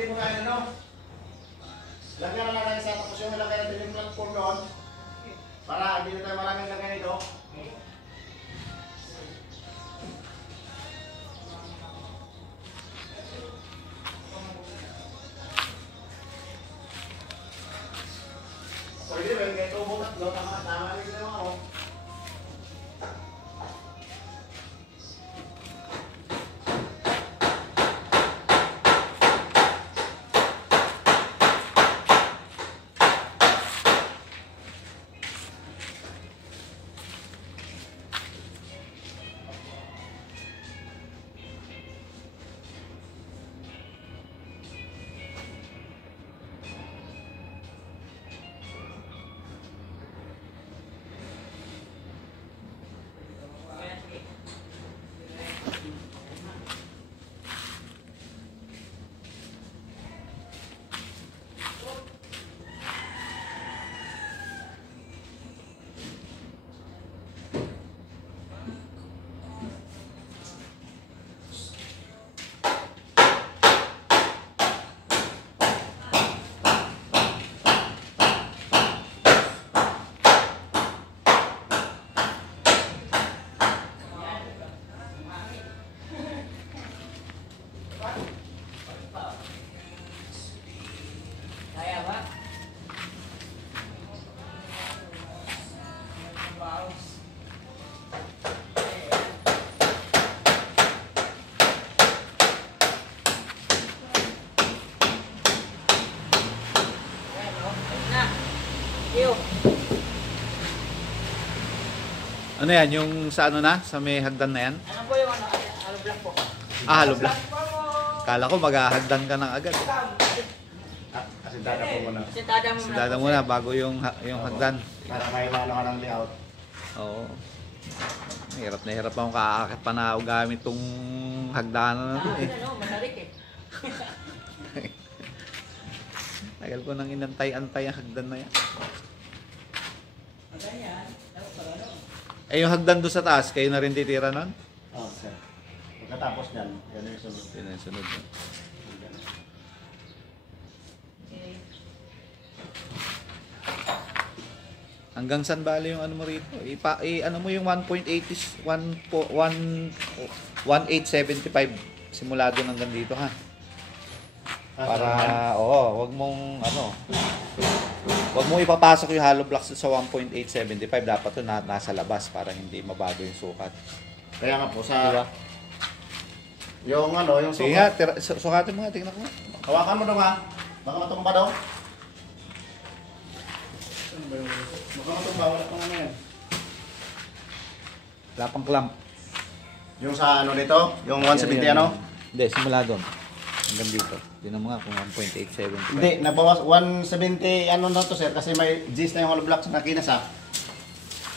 hindi mo kaya ano, lagyan na lang natin sa tapos yung lagyan natin yung platform doon para hindi na tayo maraming lagyan ito. Pwede rin, kahit umutat doon, tama rin naman ako. Ano yan? Yung sa ano na? Sa may hagdan na yan? Ano po yung ano? Halo block po. Ah, halo block. Kala ko maghahagdan ka na agad. Asintada po muna. Asintada muna bago yung hagdan. Para may mano ka ng layout. Oo. Hirap na hirap akong kaakit pa na gamit tong hagdanan na to eh. Ano, masarik eh. Tagal ko nang inantay-antay ang hagdan na yan. Eh yung hagdan doon sa taas, kayo na rin titira nun? Oo, sir. Pagkatapos dyan, yan yung sunod. Yun ang sunod. Hanggang saan bali yung ano mo rito? Ano mo yung 1.80 1875 simula doon hanggang dito ha. Para wag mong wag mong ipapasok yung hollow blocks sa 1.875, dapat 'to nasa labas para hindi mabago yung sukat. Kaya nga po sa diba? Yung yung sige nga, sukatin mo nga, tingnan ko. Hawakan mo daw ha. Baka matumba daw. Baka matumba, wala pang ano yan. Wala pang clamp. Yung sa dito? Yung 170 ano? Hindi, simula doon. Hanggang dito. Yun ang mga kung 1.87. Hindi, nabawas 170 na to sir kasi may G's na yung hollow blocks na kinasa.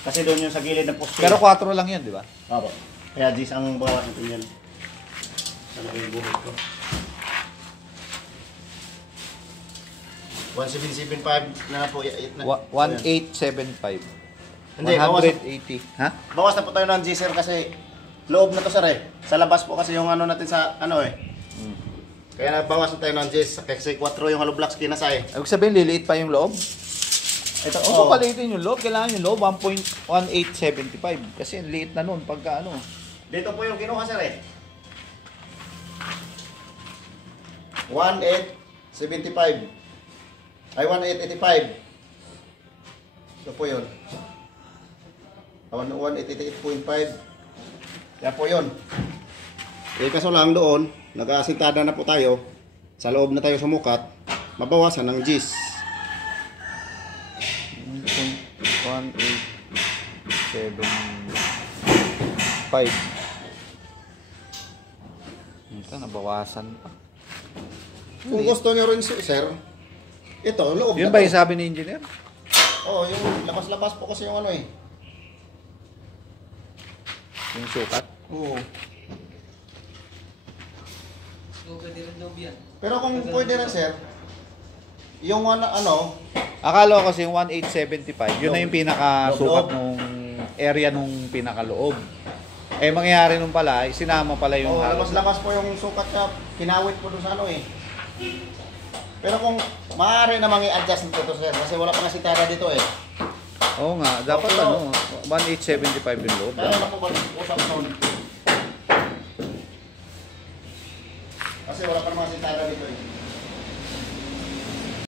Kasi doon yung sa gilid ng poste. Pero 4 lang yan, di ba? Opo. Kaya G's ang bawas natin yan. Ano yung buhok ko? 1775 na po. 1875. Hindi, 180. Ha? Bawas na po tayo ng G sir kasi loob na to sir eh. Sa labas po kasi yung natin sa Kaya nabawas na tayo ng G kasi 4 yung hollow blocks kinasa eh. Ibig sabihin, liliit pa yung loob? Ito, Kung palitin yung loob, kailangan yung loob 1.1875 kasi liit na nun pagka Dito po yung kinuha sir eh. 1875. Ay 1885. Ito po yun. 1888.5. Yan po yun. Eh kaso lang doon, nag-aasintada na po tayo. Sa loob na tayo sumukat, mabawasan ng G's. 1875. Ito, nabawasan pa. Kung gusto nyo rin sir, ito, loob yun na ba to. yung sabi ni engineer? Oo, yung labas-labas po kasi yung Yung sukat? Oo. Pwede rin loob yan. Pero kung pwede rin sir, yung Akala ko kasi yung 1875, yun na yung pinaka-sukat nung area nung pinaka-loob. Eh, mangyayari nung pala, sinama pala yung labas-labas po yung sukat na kinawit po doon sa Pero kung maaari namang i-adjust nito to, sir, kasi wala pang sintada dito eh. Oo nga, dapat Okay, ano, 1875 yung load. Kaya na po ba usap noon? Kasi wala pa namang sintada dito eh.